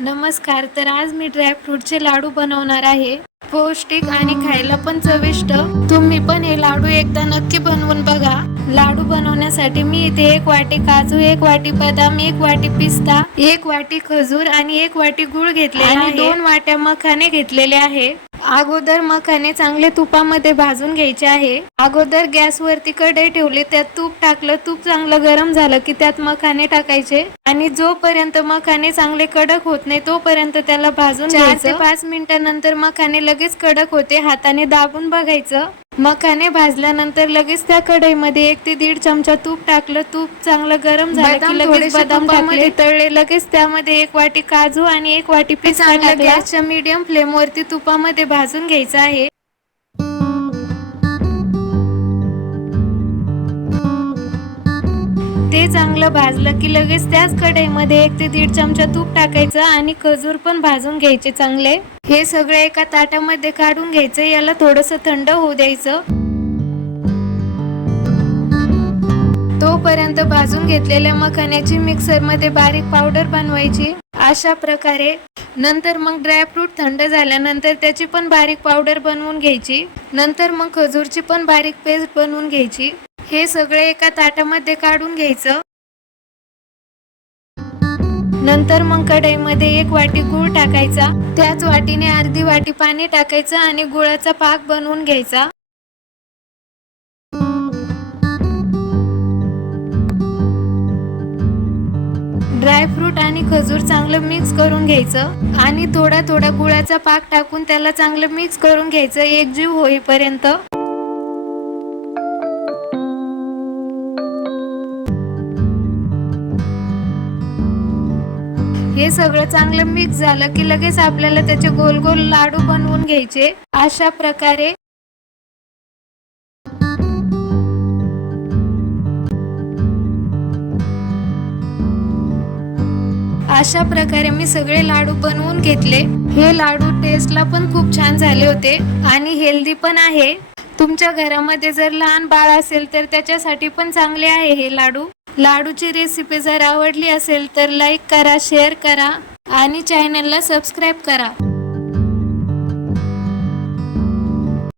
नमस्कार तर आज मी ड्रायफ्रूटचे लाडू बनवणार आहे. पौष्टिक आणि खायला पण चविष्ट. तुम्ही पण हे लाडू एकदा नक्की बनवून बघा. लाडू बनवण्यासाठी मी इथे एक वाटी काजू एक वाटी बदाम एक वाटी पिस्ता एक वाटी खजूर आणि एक वाटी गुळ घेतले आणि दोन वाट्या मखाने घेतलेले आहे. अगोदर मखाने चांगले तुपामध्ये भाजून घ्यायचे आहे. अगोदर गॅसवरती कढई ठेवली त्यात तूप टाकलं. तूप चांगलं गरम झालं की त्यात मखाने टाकायचे आणि जोपर्यंत मखाने चांगले कडक होत नाही तोपर्यंत त्याला भाजून चार ते पाच मिनिटानंतर मखाने लगेच कडक होते हाताने दाबून बघायचं. मखाने भाजल्यानंतर लगेच त्या कढईमध्ये एक ते दीड चमचा तूप टाकलं. तूप चांगलं गरम झालं की लगेच बदाम टाकले. तळले लगेच त्यामध्ये एक वाटी काजू आणि एक वाटी पिस्ता टाकला. गॅसच्या मीडियम फ्लेम वरती तुपामध्ये भाजून घ्यायचं आहे. ते चांगलं भाजलं की लगेच त्याच कढईमध्ये एक ते दीड चमचा तूप टाकायचं आणि खजूर पण भाजून घ्यायचे चांगले. हे सगळं एका ताटामध्ये काढून घ्यायचं याला थोडस थंड होऊ द्यायचं. तोपर्यंत भाजून घेतलेल्या मखाण्याची मिक्सरमध्ये बारीक पावडर बनवायची. अशा प्रकारे. नंतर मग ड्रायफ्रूट थंड झाल्यानंतर त्याची पण बारीक पावडर बनवून घ्यायची. नंतर मग खजूरची पण बारीक पेस्ट बनवून घ्यायची. हे सगळे एका ताटामध्ये काढून घ्यायचं. नंतर मग कढईमध्ये एक वाटी गूळ टाकायचा. त्याच वाटीने अर्धी वाटी पाणी टाकायचं आणि गुळाचा पाक बनवून घ्यायचा. ड्रायफ्रूट आणि खजूर चांगलं मिक्स करून घ्यायचं. आणि थोडा थोडा गुळाचा पाक टाकून त्याला चांगलं मिक्स करून घ्यायचं. एकजीव होईपर्यंत. हे सगळं चांगलं मिक्स झालं की लगेच आपल्याला त्याचे गोल गोल लाडू बनवून घ्यायचे. अशा प्रकारे अशा प्रकारे मी सगळे लाडू बनवून घेतले. हे लाडू टेस्टला पण खूप छान झाले होते आणि हेल्दी पण आहे. तुमच्या घरामध्ये जर लहान बाळ असेल तर त्याच्यासाठी पण चांगले आहे हे लाडू. लाडूची रेसिपी जर आवडली असेल तर लाईक करा शेअर करा आणि चॅनलला सबस्क्राईब करा.